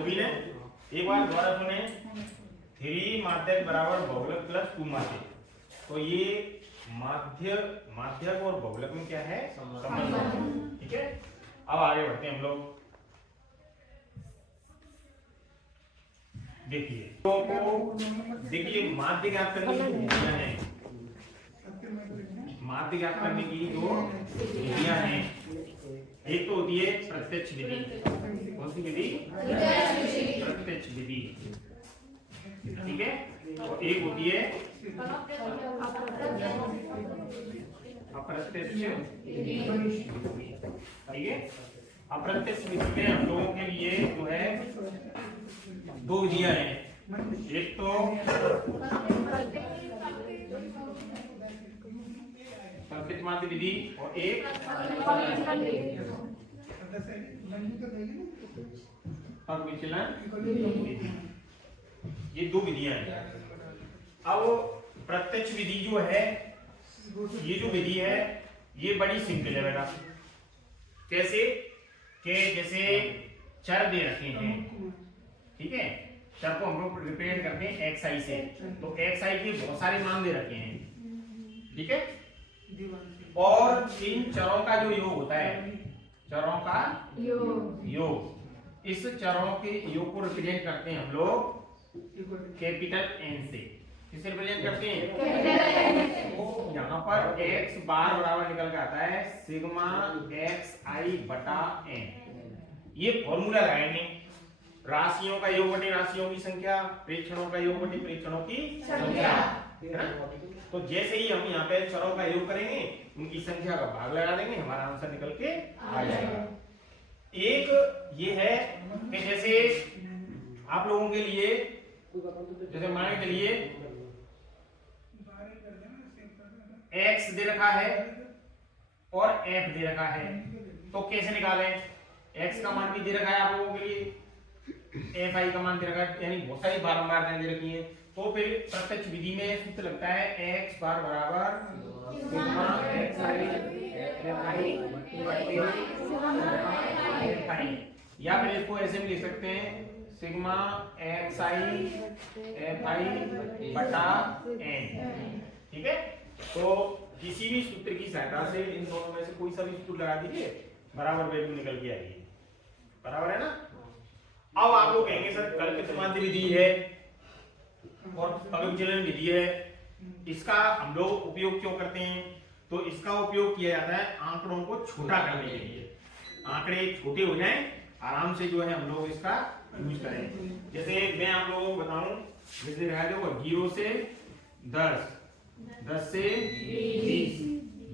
सभी ने एक बार दोबारा सुने, 3 माध्यक बराबर बहुलक प्लस 2 माध्यक। तो ये माध्यक और बहुलक में क्या है, संबंध। ठीक है, अब आगे बढ़ते हैं हम लोग। देखिए तो देखिए माध्य ज्ञात करने की विधियां हैं, माध्य ज्ञात करने की दो विधियां हैं। एक तो होती है प्रत्यक्ष विधि। कौन सी विधि? प्रत्यक्ष विधि। ठीक है, और एक होती है अप्रत्यक्ष विधि। ठीक है, अप्रत्यक्ष विधि में हम लोगों के लिए जो है दो विधियां हैं। एक तो प्रत्यक्ष माध्य विधि और एक विचलन विधि। ये दो विधियां हैं। अब प्रत्यक्ष विधि जो है, ये जो विधि है ये बड़ी सिंपल है बेटा। कैसे कि जैसे चर दे रखे हैं, ठीक है, चर को हम लोग रिप्रेजेंट करते हैं एक्स आई से। तो एक्स आई के बहुत सारे मान दे रखे हैं, ठीक है, और इन चरों का जो योग होता है, चरों का योग, इस चरों के योग को रिप्रेजेंट करते हैं हम लोग कैपिटल एन से। किसे रिप्रेजेंट करते हैं? यहाँ पर x बार बराबर निकल के आता है सिग्मा एक्स आई बटा एन। ये फॉर्मूला लगाएंगे, राशियों का योग बटे राशियों की संख्या, प्रेक्षणों का योग बटे प्रेक्षणों की संख्या, है ना। तो जैसे ही हम यहाँ पे चरों का योग करेंगे, उनकी संख्या का भाग लगा देंगे, हमारा आंसर निकल के आ जाएगा। एक ये है कि जैसे आप लोगों के लिए, जैसे मान के लिए x दे रखा है और f दे रखा है, तो कैसे निकालें? x का मान भी दे रखा है आप लोगों के लिए, fi का मान दे रखा है, यानी बहुत सारी बारंबार दे रखी है। तो फिर प्रत्यक्ष विधि में सूत्र लगता है x बार बराबर सिग्मा xi, या फिर इसको ऐसे भी लिख सकते हैं sigma x I F I बटा एन। ठीक है, तो किसी भी सूत्र की सहायता से इन दोनों में से कोई सा भी सूत्र लगा दीजिए, बराबर वैल्यू निकल के आएगी। बराबर है ना। अब आप लोग कहेंगे सर कल्पित माध्य विधि है और अविचलन विधि है, इसका हम लोग उपयोग क्यों करते हैं? तो इसका उपयोग किया जाता है आंकड़ों को छोटा करने के लिए। आंकड़े छोटे हो जाएं, आराम से जो है हम लोग इसका यूज करें। जैसे मैं आप लोगों को बताऊं, जैसे दिखाया देखो 0 से 10, 10 से 20,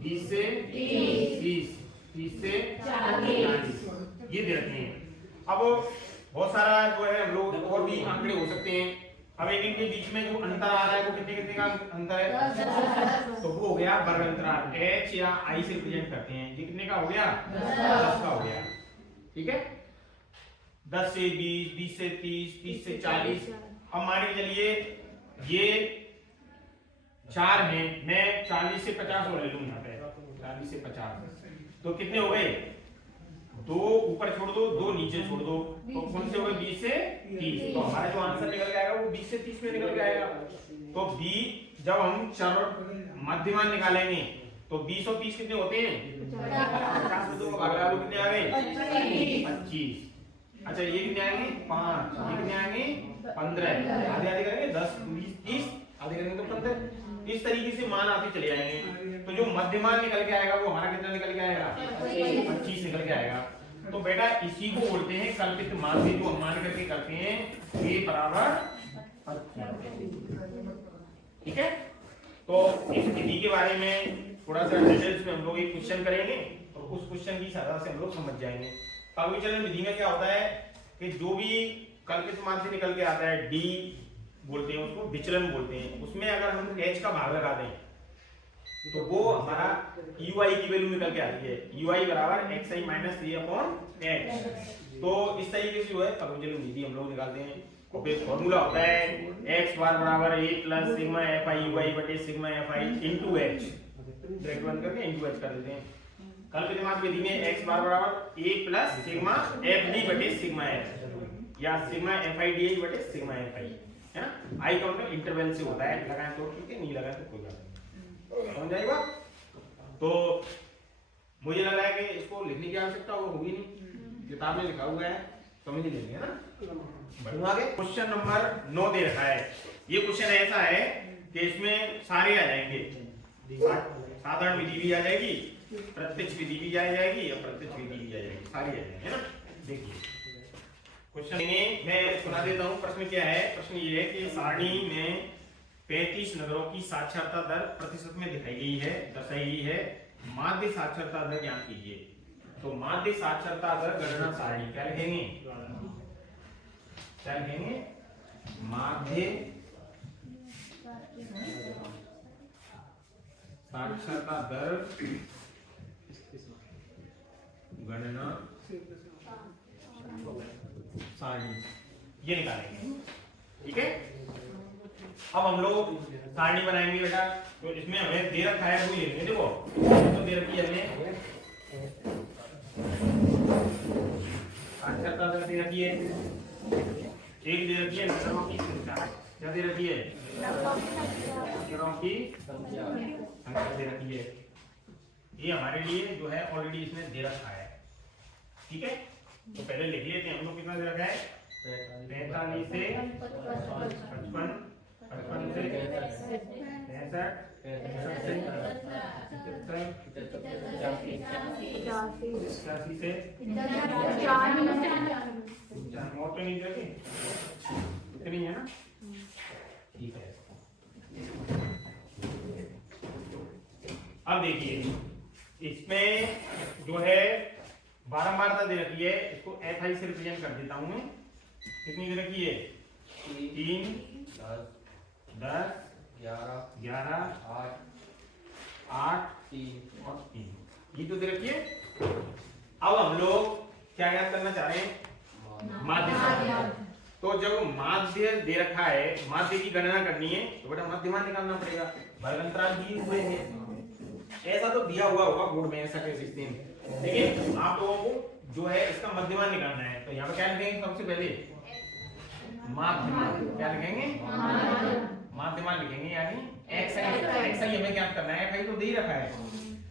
20 से 30, 30 से 40, ये दे रखे हैं। अब बहुत सारा जो है हम लोग और भी आंकड़े हो सकते हैं। अब एक इनके बीच में जो अंतर आ रहा है वो कितने कितने का अंतर है? तो वो हो गया वर्ग अंतराल, h या i से रिप्रेजेंट करते हैं। ये कितने का हो गया? 10 का हो गया। ठीक है, 10 से 20, 20 से 30, 30 से 40। अब मान के चलिए ये 4 है, मैं 40 से 50 और ले लूं यहाँ पे, 40 से 50, तो कितने हो गए? 2 ऊपर छोड़ दो, 2 नीचे छोड़ दो, तो कौन से हो गए? 20 से 30। तो हमारा जो आंसर निकल के आएगा वो 20 से 30 में निकल के आएगा। तो b जब हम चर मध्यमान निकालेंगे तो 20 और 30 कितने होते हैं? 50 से 2 का भाग लगा लो, कितने आ गए? 25। अच्छा ये कितने आएंगे? 5। ये कितने आएंगे? 15। आधे आधे करेंगे 10, 20, 30, आधे करेंगे तो 15। इस तरीके से मान आते चले जाएंगे। तो जो मध्यमान निकल के आएगा वो हमारा कितना निकल के आएगा? 25 निकल के आएगा। तो बेटा इसी को बोलते हैं कल्पित माध्य, जो हम मान करके करते हैं a बराबर 25। ठीक है, तो इस विधि के बारे में थोड़ा सा डिटेल्स में हम लोग एक क्वेश्चन करेंगे और उस क्वेश्चन की सहायता से हम लोग समझ जाएंगे। अविचलन विधि में क्या होता है कि जो भी कल्पित माध्य निकल के आता है, d बोलते हैं उसको, विचलन बोलते हैं, उसमें अगर हम h का भाग लगा दें तो वो हमारा ui की वैल्यू निकल के आती है, ui बराबर xi माइनस 3/h। तो इस तरीके से जो है अविचलन विधि हम लोग निकालते हैं। और फिर फॉर्मूला होता है x बार बराबर a plus sigma fi ui बटे sigma fi into h, bracket बंद करके इनटू h कर देते हैं। कल्पित माध्य विधि में x बार बराबर a प्लस सिग्मा fd बटे सिग्मा h, या सिग्मा FIDI बटे सिग्मा FI है ना। आई का मतलब इंटरवल से होता है, लगाए तो ठीक है, नहीं लगाए तो कोई बात नहीं, समझ आई बात। तो मुझे लग रहा है कि इसको लिखने की आवश्यकता होगी नहीं, किताब में लिखा हुआ है, समझ ही लेंगे ना। बढ़ूं आगे। क्वेश्चन नंबर 9 दे रखा है। ये क्वेश्चन ऐसा है कि इसमें सारे आ जाएंगे, साधारण विधि भी आ जाएगी, प्रत्यक्ष विधि भी आ जाएगी, अप्रत्यक्ष विधि भी आ जाएगी, सारी आ जाएंगे, है ना। देखिए क्वेश्चन मैं सुना देता हूँ। प्रश्न क्या है? प्रश्न ये है कि सारणी में 35 नगरों की साक्षरता दर प्रतिशत में दिखाई गई है, दर्शाई गई है। माध्य साक्षरता दर ज्ञात कीजिए। तो माध्य साक्षरता दर गणना सारणी क्या लिखेंगे? क्या लिखेंगे? माध्य साक्षरता दर गणना सारणी, ये निकालेंगे, ठीक है। अब हम लोग सारणी बनाएंगे बेटा। तो इसमें हमें दे रखा है, वो ले लेंगे। देखो तो दे रखी है हमें साक्षरता दर दे रखी है, एक दे रखी है नगरों की संख्या, क्या दे रखी है? नगरों की संख्या दे रखी है। ये हमारे लिए जो है ऑलरेडी इसमें दे रखा है, ठीक है। तो पहले लिख लेते हैं हम लोग, कितना दे रखा है? 45 से 55, 55 से 65, 85 से 4 और तो नहीं देती, इतनी है ना, ठीक है। अब देखिए इसमें जो है बारंबारता दे रखी है, इसको FI से रिप्रेजेंट कर देता हूं मैं। कितनी दे रखी है? 3, 10, 11, 8, 3 और 3, ये तो दे रखी है। अब हम लोग क्या ज्ञात करना चाह रहे हैं? माध्य। तो जब माध्य दे रखा है, माध्य की गणना करनी है तो बेटा मध्यमान निकालना पड़ेगा। वर्ग अंतराल दिए हुए हैं, ऐसा तो दिया हुआ होगा बोर्ड में, ऐसा कैसे सिस्टम, लेकिन आप लोगों को जो है इसका मध्यमान निकालना है। तो यहाँ पे क्या लिखेंगे? सबसे पहले माध्यमान, क्या लिखेंगे? माध्यमान लिखेंगे, यानी XI हमें क्या करना है? FI तो दे ही रखा है,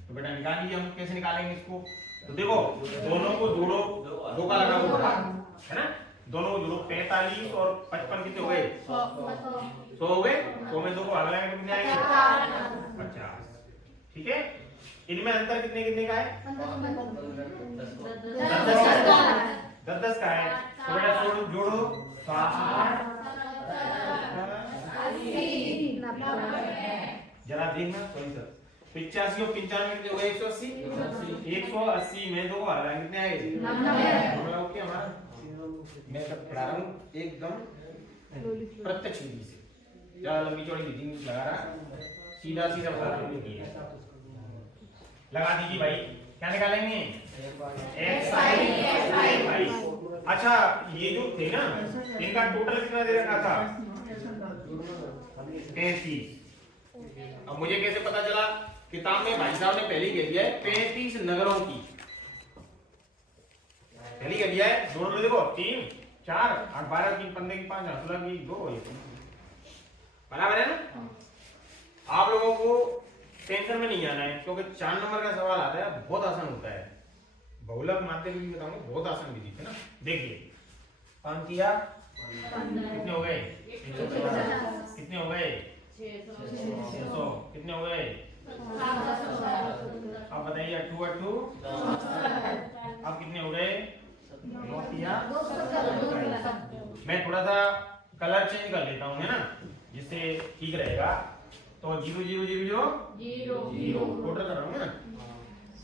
तो बेटा निकाल लीजिए। हम कैसे निकालेंगे इसको? तो देखो दोनों को जोड़ो, 2 का लगा हुआ है ना, दोनों को जोड़ो। 45 और 55 कितने हो गए? 100 हो गए। 100 में 2 को भाग लगाएंगे कितने आएंगे? 50, ठीक है। इनमें अंतर कितने कितने का है? 10 का है। तो बेटा जोड़ो 60, जरा देखना, सॉरी सर, 85 और 95 कितने हो गए? 180, 180 में 2 को भाग लगाएंगे कितने आएंगे? 90। ओके हमारा, मैं सब पढ़ा रहा हूँ एकदम प्रत्यक्ष विधि से, ज्यादा लंबी चौड़ी विधि नहीं लगा रहा, सीधा सीधा बता रहा हूँ। लगा दीजिए भाई, क्या निकालेंगे? XI। अच्छा ये जो थे ना, इनका टोटल कितना दे रखा था? 35। अब मुझे कैसे पता चला? किताब में भाई साहब ने पहले कह दिया है 35 नगरों की, पहले कह दिया है। जोड़ लो, देखो 3, 4, 8, 12, 3, 15 की 5, 16 की 2, बराबर है ना। आप लोगों को टेंशन में नहीं जाना है, क्योंकि 4 नंबर का सवाल आता है, बहुत आसान होता है। बहुलक माध्य विधि बताऊंगा, बहुत आसान विधि है ना। देखिए 5 किया, कितने हो गए? कितने हो गए? 600। कितने हो गए? अब बताइए 2 और 2, अब कितने हो गए? 9 किया। मैं थोड़ा सा कलर चेंज कर लेता हूँ, है ना, जिससे ठीक रहेगा। तो 0 0 0 0 0 टोटल कर रहा हूँ ना।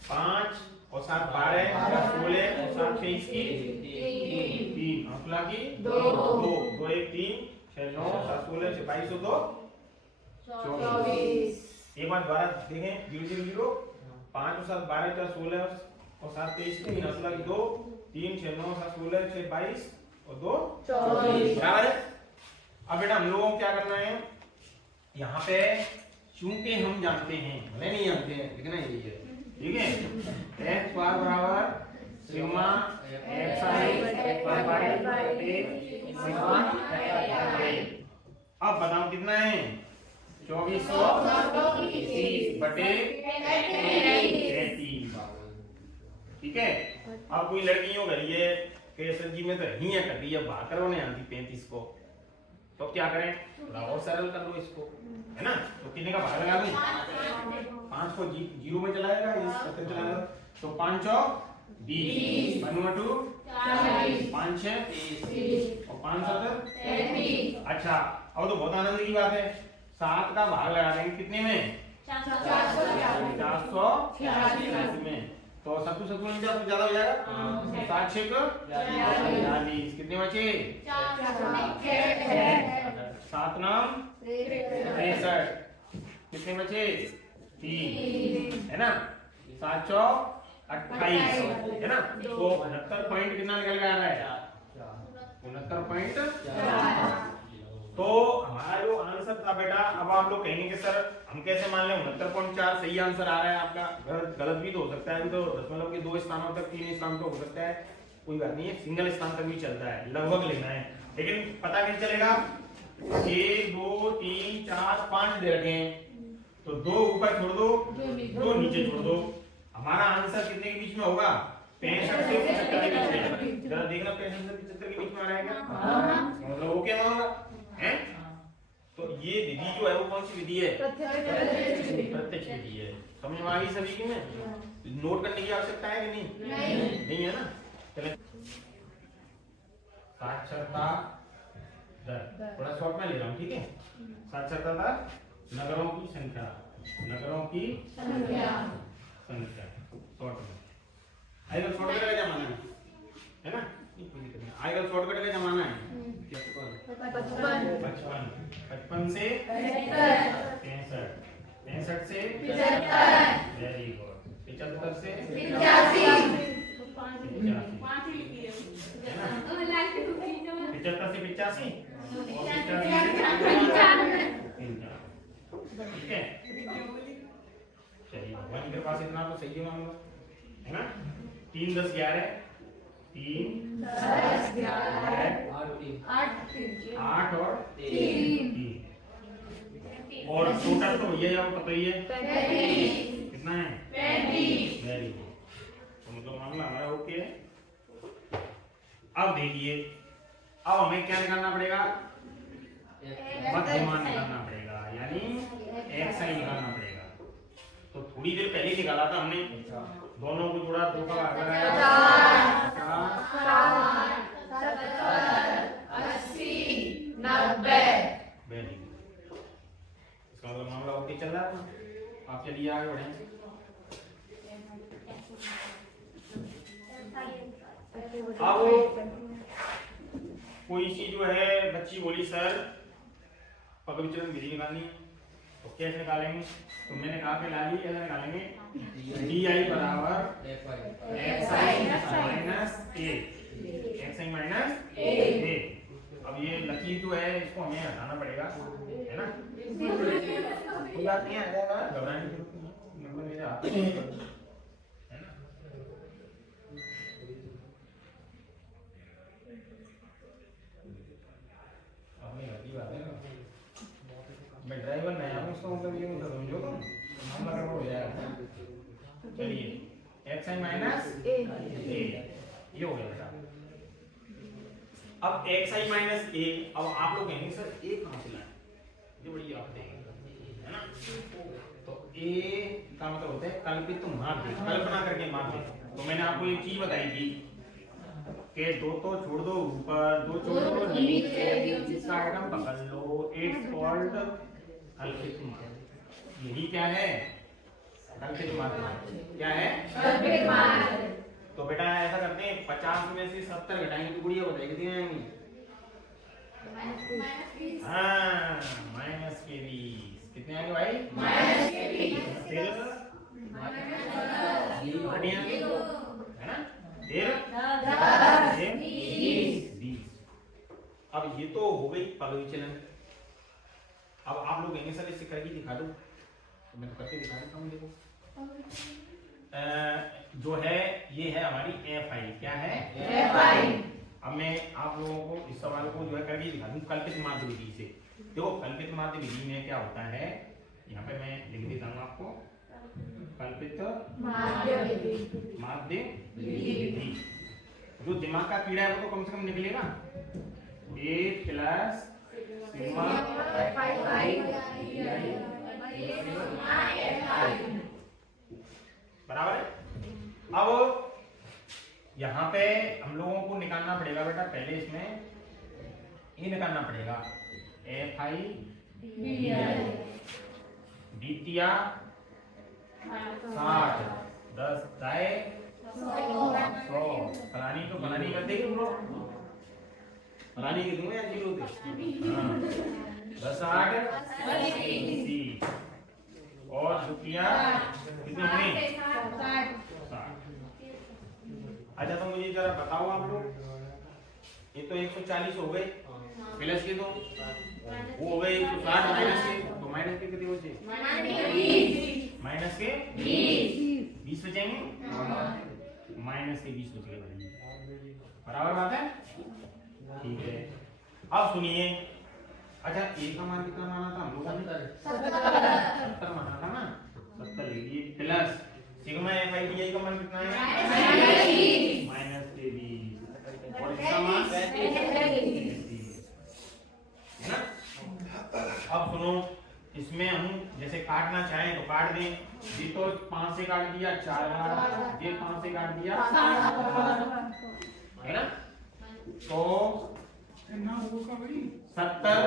5 और 7 12 16 और 7 23 की 3 16 की 2 2 1 3 6 9 7 16 से 22 2 24। एक बार दोबारा देखें, 0 0 0 5 और 7 12 4 16 और 7 23 3 16 की 2 3 6 9 7 16 6 22 और 2 24, बराबर है। अब बेटा हम लोगों को क्या करना है? यहाँ पे चूंकि हम जानते हैं, भले नहीं जानते हैं, लिखना यही है, ठीक है। x बार बराबर सिग्मा xi सिग्मा a। अब बताओ कितना है 2430 बटे 33। ठीक है। अब कोई लड़की यूं करी है कि सर जी में तो ही है कर दी है बाहर करवाने आती 35 को, तो क्या करें थोड़ा और सरल कर लो इसको, है ना। तो कितने का भाग लगा दूं 5 को जीरो में चलाएगा इस पत्ते चलाएगा तो 5 और 20 बनवा 2 40 5 6 30 और 5 7 33। अच्छा अब तो बहुत आनंद की बात है 7 का भाग लगा देंगे कितने में 486 में, तो 7 7 ज्यादा हो जाएगा 7 6 40 कितने बचे 7 9 63 कितने बचे 3 है ना 7 चौक 28 है ना। तो 69 पॉइंट कितना निकल के आ रहा है 69 पॉइंट। तो हमारा जो आंसर था बेटा अब आप लोग कहेंगे कि सर हम कैसे मान लें 69.4 सही आंसर आ रहा है आपका, गलत भी तो हो सकता है, अभी तो दशमलव के 2 स्थानों तक 3 स्थान तो हो सकता है, कोई बात नहीं है, सिंगल स्थान तक भी चलता है, लगभग लेना है। लेकिन पता कैसे चलेगा 1 2 3 4 5 दे रखे हैं तो 2 ऊपर छोड़ दो 2 नीचे छोड़ दो, हमारा आंसर कितने के बीच में होगा 65 से 75 के बीच में। जरा देखना 65 से 75 के बीच में आ रहा है क्या मतलब वो क्या होगा है। तो ये विधि जो है वो कौन सी विधि है प्रत्यक्ष विधि है, समझ में आ गई सभी की में, नोट करने की आवश्यकता है कि नहीं नहीं है ना। चले साक्षरता दर थोड़ा शॉर्ट में ले रहा हूँ ठीक है। साक्षरता दर नगरों की संख्या शॉर्ट में आजकल शॉर्टकट का जमाना है ना, आजकल शॉर्टकट का जमाना है 55 से 65 65 से 75 वेरी गुड 75 से 85 75 से 85 ठीक है। चलिए भगवान के पास इतना तो सही है मान लो है ना। 3 10 11 3 10 11 8 और 3 और टोटल तो भैया आपको पता ही है कितना है 35 वेरी गुड। तो मतलब मामला हमारा ओके है। अब देखिए अब हमें क्या निकालना पड़ेगा मध्यमान निकालना पड़ेगा यानी xi निकालना पड़ेगा। तो थोड़ी देर पहले निकाला था हमने, दोनों को थोड़ा दो का भाग लगाया 80 90 वेरी गुड। इसका मतलब मामला ओके चल रहा है अपना, आप चलिए आगे बढ़ें। अब कोई चीज जो है बच्ची बोली सर पग विचलन विधि निकालनी है तो कैसे निकालेंगे, तो मैंने कहा कि लाली कैसे निकालेंगे di बराबर xi माइनस a। अब ये लकीर जो है इसको हमें हटाना पड़ेगा है ना, कोई बात नहीं आ जाएगा घबराने की जरूरत नहीं है, नंबर मेरे हाथ में है ना। हमें लगी बात है ना, मैं ड्राइवर नया हूँ इसका मतलब ये मतलब समझो तुम मामला गड़बड़ हो जाएगा। चलिए xi माइनस a ये हो गया। अब xi माइनस a, अब आप लोग कहेंगे सर a कहां से लाए, ये बड़ी बात है ना। तो a का मतलब होता है कल्पित माध्य, कल्पना करके माध्य। तो मैंने आपको एक चीज बताई थी कि 2 तो छोड़ दो ऊपर 2 छोड़ दो नीचे, इसका आइटम पकड़ लो, इट्स कॉल्ड कल्पित माध्य। यही क्या है कल्पित माध्य। क्या है कल्पित माध्य। तो बेटा ऐसा करते हैं 50 में से 70 घटाएंगे तो गुड़िया बताइए कितनी आएंगी हाँ माइनस के 20 कितने आएंगे भाई माइनस के 20 फिर है ना फिर 20। अब ये तो हो गई पग विचलन। अब आप लोग कहेंगे सर इससे करके दिखा दो, तो मैं तो करके दिखा देता हूँ। देखो जो है ये है हमारी एफ आई। क्या है? FI। अब मैं आप लोगों को इस सवाल को जो है करके दिखा दूं कल्पित माध्य विधि से। देखो कल्पित माध्य विधि में क्या होता है, यहाँ पे मैं लिख देता हूँ आपको, कल्पित माध्य विधि। जो दिमाग का कीड़ा है वो तो कम से कम निकलेगा। ए प्लस सिग्मा बराबर है। अब यहाँ पे हम लोगों को निकालना पड़ेगा बेटा, पहले इसमें ये निकालना पड़ेगा एफ आई द्वितीया 60 10 दाए 100 फलानी तो फलानी कर देगी, फलानी की दूंगा या जीरो दे 10 8 80 और रुपया कितने हुए 60। अच्छा तो मुझे जरा बताओ आप लोग, ये तो 140 हो गए प्लस के, तो वो हो गए 160 माइनस के, तो माइनस के कितने बचे? माइनस के 20 बचेंगे, माइनस के 20 बच गए। बराबर बात है, ठीक है। अब सुनिए, अच्छा ए का मान कितना माना था हम लोगों ने? 70 माना था ना, 70 ले लिए plus sigma F I D का मान कितना है? माइनस के 20 और इसका मान 35 है ना। अब सुनो, इसमें हम जैसे काटना चाहें तो काट दें। ये तो 5 से काट दिया 4 बार, ये 5 से काट दिया है ना। तो 70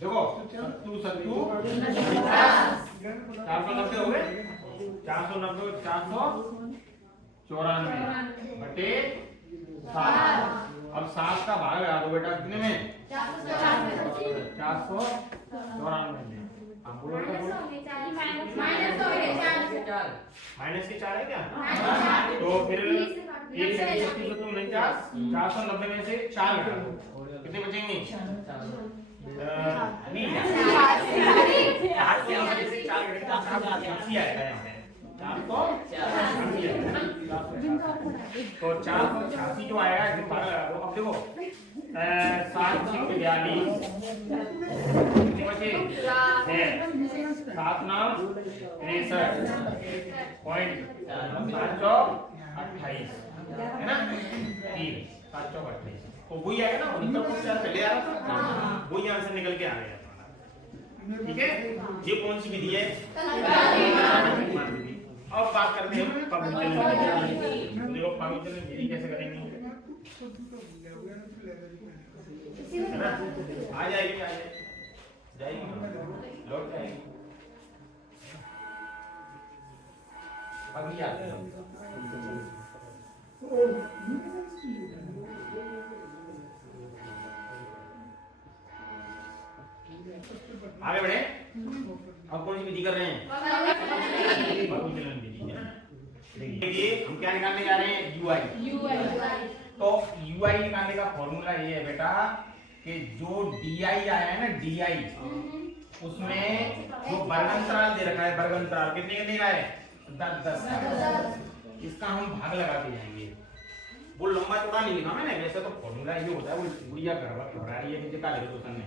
देखो 70 490 हो गए, 490 494 बटे 7। अब 7 का भाग लगा दो बेटा कितने में? 494 में। हम बोलो तो बोलो माइनस के 4 है क्या? तो फिर 490 में से 4 घटा दो, कितने बचेंगे? नहीं तो 486 जो आएगा इसमें भाग लगा दो। अब देखो 7 6 42 कितने बचे? 7 9 63.728 है ना, 3 7 चौक 28। तो वही आएगा ना, उनका कुछ चार पहले आ रहा था, वही यहाँ से निकल के आ गया। ठीक है, ये कौन सी विधि है? अब बात करते हैं पवित्रन विधि। देखो पवित्रन विधि कैसे करेंगे, है ना, आ जाएगी लौट जाएगी। अभी आते हैं आगे बढ़े। अब कौन सी विधि कर रहे हैं? बहुचलन विधि है ना। देखिए हम क्या निकालने जा रहे हैं? ui। तो ui निकालने का फॉर्मूला ये है बेटा कि जो di आया है ना, di उसमें जो वर्गांतराल दे रखा है, वर्गांतराल कितने का दे रहा है? 10। इसका हम भाग लगाते जाएंगे। वो लंबा चौड़ा नहीं लिखा मैंने, वैसे तो फॉर्मूला ये होता है, वो गुड़िया घबरा रही है मुझे का लिखे तो ने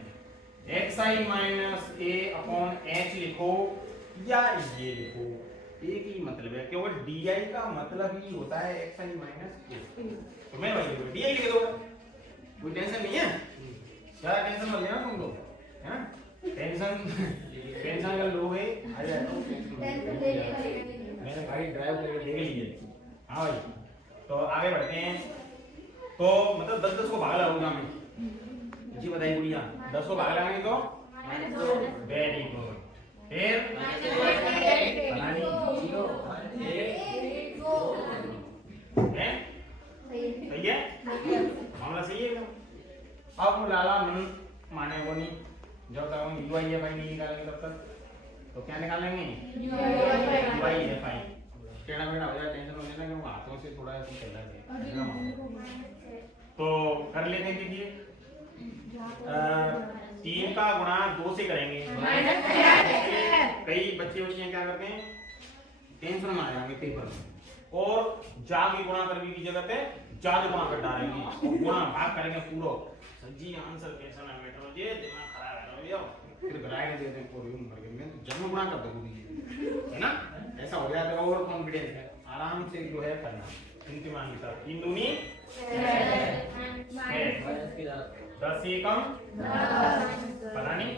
xi minus a upon h लिखो या ये लिखो, एक ही मतलब है, केवल di का मतलब ही होता है xi माइनस a। तो मैं वही लिखूंगा, di लिख दो, कोई टेंशन नहीं है, ज्यादा टेंशन मत लेना तुम लोग, है ना। टेंशन अगर लोगे आ जाएगा, मैंने गाड़ी ड्राइव करके देख ली है। हाँ भाई, तो आगे बढ़ते हैं। तो मतलब 10 को भाग लगाऊंगा मैं, जी बताइए गुड़िया, 10 को भाग लगाएंगे तो वेरी गुड। फिर सही है, मामला सही है एकदम। अब लाला मन माने वो नहीं, जब तक हम ui fi नहीं निकालेंगे तब तक, तो क्या निकालेंगे? ui fi। टेढ़ा मेढ़ा हो जाए टेंशन हो लेना, क्योंकि हाथों से थोड़ा ऐसे चल रहा है। तो कर लेते हैं, देखिए 3 का गुणा 2 से करेंगे। कई बच्चे क्या करते हैं, टेंशन में आ जाएंगे पेपर में, और जा की गुणा करने की जगह पे जा गुणा कर डालेंगे और गुणा भाग करेंगे पूरा जी आंसर कैसा ना बेटा ये दिमाग खराब है ना भैया फिर घराए दे देते पूरी उम्र के में जन्म गुणा कर दो है ना ऐसा हो गया तो ओवर कॉन्फिडेंस है आराम से जो है करना अंतिम आंसर 3 दूनी 10 एकम 10 पता नहीं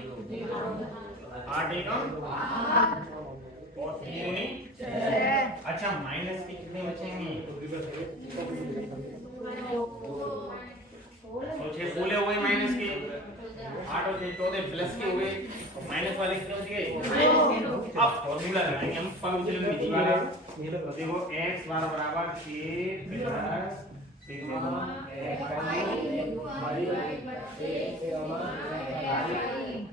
8 एकम और 3 दूनी 6 अच्छा माइनस के कितने बचेंगे तो 6 बोले हुए माइनस के 8 और 6 14 प्लस के हुए माइनस वाले कितने बच गए अब फॉर्मूला लगाएंगे हम फंक्शन विधि वाला देखो x बराबर 6 प्लस सिग्मा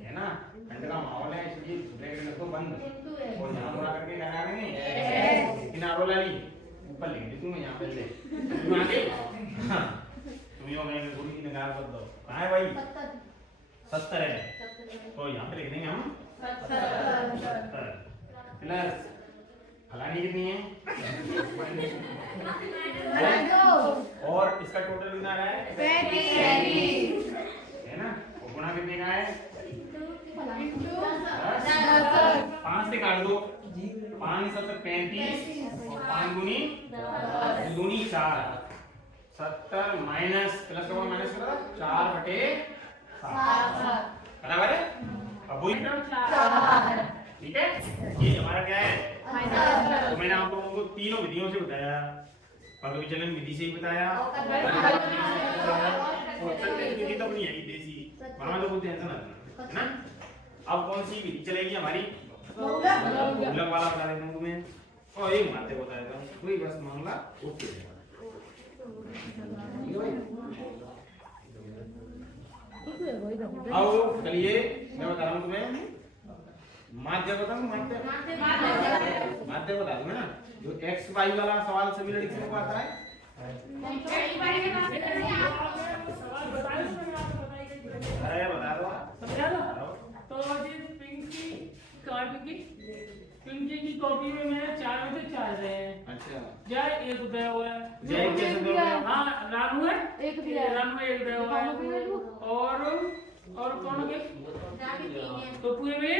है ना घंटे का माहौल है इसलिए ब्रैकेट रखो बंद और यहाँ थोड़ा करके लगा देंगे किनारों वाली ऊपर लिख दे तुम्हें यहाँ पे ले तुम आगे हाँ तुम यो मैं थोड़ी सी निकाल कर दो कहाँ है भाई 70 है तो यहाँ पे लिख देंगे हम 70 प्लस फलानी कितनी है और इसका टोटल कितना रहा है 35 है ना और गुणा कितने का है 5 से काट दो 5 7 35 और 5 गुनी 4 70 माइनस प्लस का माइनस करो 4 बटे 7 बराबर है अब वही ठीक है ये हमारा क्या है तो मैंने आप लोगों को तीनों विधियों से बताया पग विचलन विधि से ही बताया विधि तो नहीं है देसी वहां तो कोई टेंशन नहीं है ना अब कौन सी विधि चलेगी हमारी बहुलक वाला बता देता हूं तुम्हें और एक माते बता देता हूं वही बस मामला ओके अब चलिए मैं बता रहा हूं तुम्हें माध्य बताऊं माध्य बता दूं ना जो x y वाला सवाल सभी लड़कियों को आता है अरे बता दो तो जी पिंकी की कॉपी में मेरे 4 में से 4 रहे हैं अच्छा जय एक उदय हुआ है जय कैसे दो हाँ रानू है एक दिया रानू में एक उदय हुआ है और कौन हो गया तो पूरे में